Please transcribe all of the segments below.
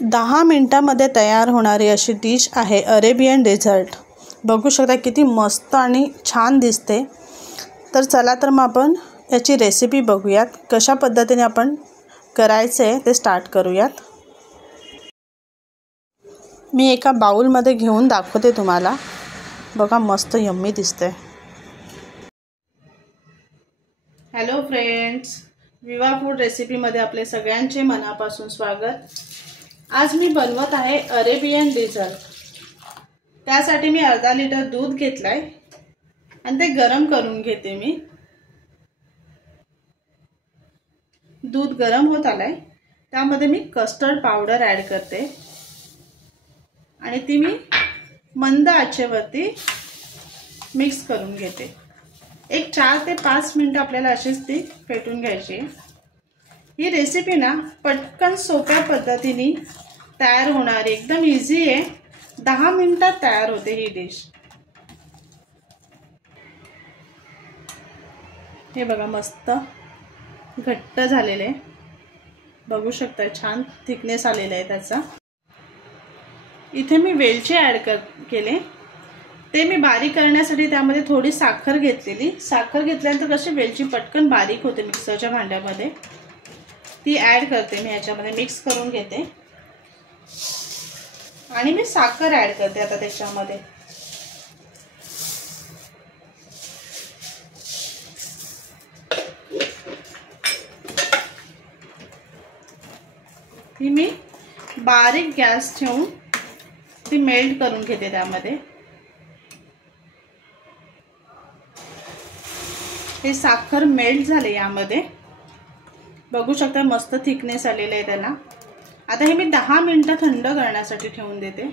10 मिनिटांमध्ये तयार होणारी अशी डिश आहे अरेबियन डेझर्ट। बघू शकता किती मस्त आणि छान दिसते। तर चला तर मग आपण याची रेसिपी बघूयात, कशा पद्धतीने आपण करायचे ते स्टार्ट करूयात। मी एका बाउलमध्ये घेऊन दाखवते तुम्हाला। बघा मस्त यम्मी दिसते। हॅलो फ्रेंड्स, विवा फूड रेसिपीमध्ये आपले सगळ्यांचे मनापासून स्वागत। आज मी बनवत आहे अरेबियन डेझर्ट। त्यासाठी मी अर्धा लिटर दूध घेतलाय आणि ते गरम करून घेते मी। दूध गरम होत आलाय, त्यामध्ये मी कस्टर्ड पावडर ॲड करते आणि ती मी मंद आचेवरती मिक्स करून घेते। एक 4 ते 5 मिनिटं आपल्याला अशीच ती फेटून घ्यायची। ही रेसिपी ना पटकन सोप्या पद्धतीने तयार होणारी एकदम इझी आहे। 10 मिनिटात तयार होते ही डिश। हे बघा मस्त घट्ट झालेले आहे, बघू शकता छान थिकनेस आलेला आहे त्याचा। इथे मी वेलची ॲड केले, ते मी बारीक करण्यासाठी त्यामध्ये थोडी साखर घेतलेली। साखर घेतल्यानंतर कशी वेलची पटकन बारीक होते मिक्सरच्या भांड्यामध्ये, ती ॲड करते मी याच्यामध्ये, मिक्स करून घेते आणि मी साखर ॲड करते आता त्याच्यामध्ये। ती मी बारीक गॅस ठेवून ती मेल्ट करून घेते त्यामध्ये। हे साखर मेल्ट झाले यामध्ये, बघू शकता मस्त थिकनेस आलेला आहे त्याला। आता हे मी 10 मिनिटं थंड करण्यासाठी ठेवून देते।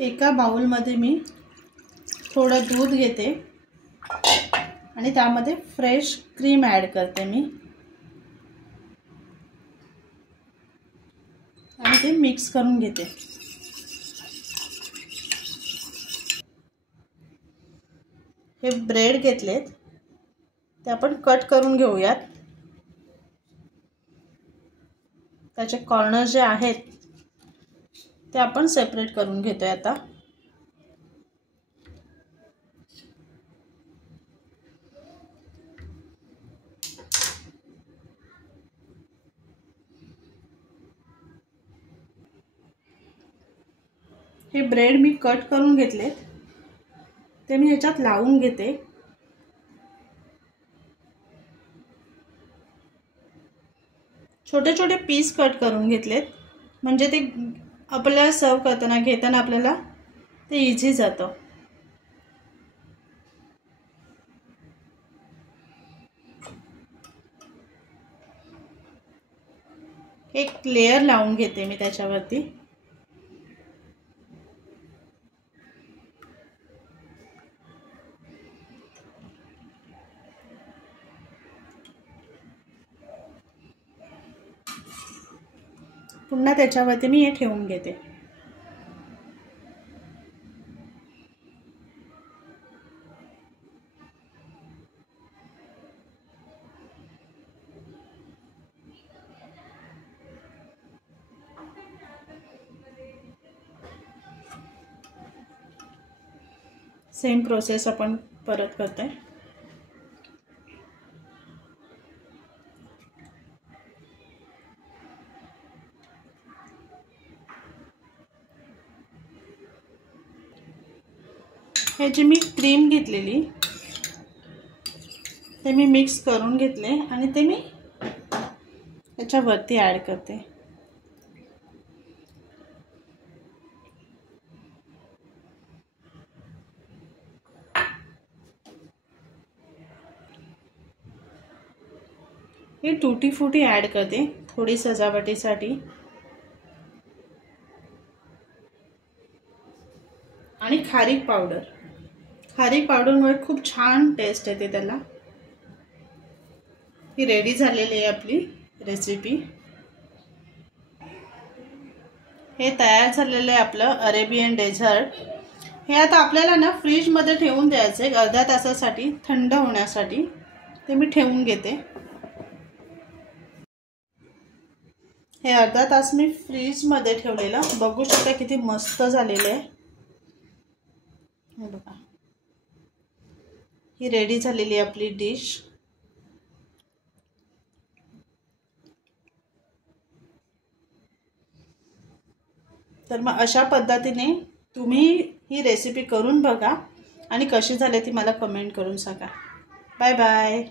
एका बाउलमध्ये मी थोडं दूध घेते आणि त्यामध्ये फ्रेश क्रीम ॲड करते मी आणि ते मिक्स करून घेते। हे ब्रेड घेतलेत, ते आपण कट करून घेऊयात। त्याचे कॉर्नर जे आहेत ते आपण सेपरेट करून घेतोय आता। हे ब्रेड मी कट करून घेतलेत, ते मी ह्याच्यात लावून घेते। छोटे छोटे पीस कट करून घेतलेत, म्हणजे ते आपल्याला सर्व करताना घेताना आपल्याला ते इझी जातं। एक लेयर लावून घेते मी त्याच्यावरती। पुन्हा त्याच्यावरती मी हे ठेवून घेते। सेम प्रोसेस आपण परत करतोय। हे जी मी क्रीम घेतलेली ते मी मिक्स करून घेतले आणि ते मी याच्यावरती ॲड करते। हे टूटी फूटी ॲड करते थोडी सजावटीसाठी आणि खारीक पावडर। खारीक पावडरमुळे खूप छान टेस्ट येते त्याला। ही रेडी झालेली आहे आपली रेसिपी। हे तयार झालेलं आहे आपलं अरेबियन डेझर्ट। हे आता आपल्याला ना फ्रीजमध्ये ठेवून द्यायचे अर्ध्या तासासाठी थंड होण्यासाठी। ते मी ठेवून घेते। हे अर्धा तास मी फ्रीजमध्ये ठेवलेलं, बघू शकता किती मस्त झालेलं आहे. हे बघा, ही रेडी झालेली आहे आपली डिश. तर मग अशा पद्धतीने तुम्ही ही रेसिपी करून बघा आणि कशी झाली ती मला कमेंट करून सांगा. Bye bye.